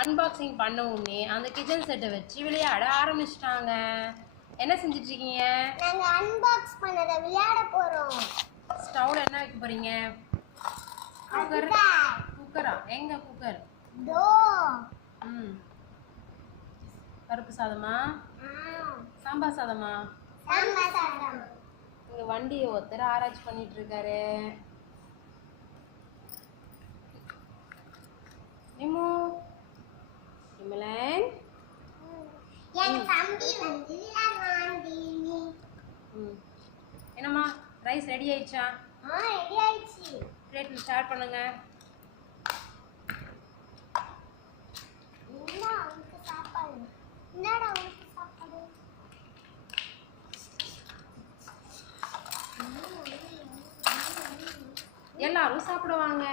Unboxing பண்ண உடனே அந்த கிச்சன் செட்டை வச்சு விளையாட ஆரம்பிச்சிட்டாங்க. என்ன செஞ்சுட்டு இருக்கீங்க? நாங்க அன்பாக்ஸ் பண்ணத விளையாட போறோம். ஸ்டவ்ல என்ன வைக்க போறீங்க? குக்கர். குக்கரா? எங்க குக்கர்? தோ. பருப்பு சாதமா? சாம்பார் சாதமா? சாம்பார் சாதம். இங்க வண்டியை ஒருத்தர் ஆராய்ச்சி பண்ணிட்டு இருக்காரு. நிமு நிமலன் என் தம்பி வந்து விளையாடுறான்டி. என்னம்மா ரைஸ் ரெடி ஆயிடுச்சா? ரெடி ஆயிடுச்சு. பிளேட்ல ஸ்டார்ட் பண்ணுங்க. என்னடா உங்களுக்கு சாப்பாடு? என்னடா உங்களுக்கு சாப்பாடு? எல்லாரும் சாப்பிடுவாங்க.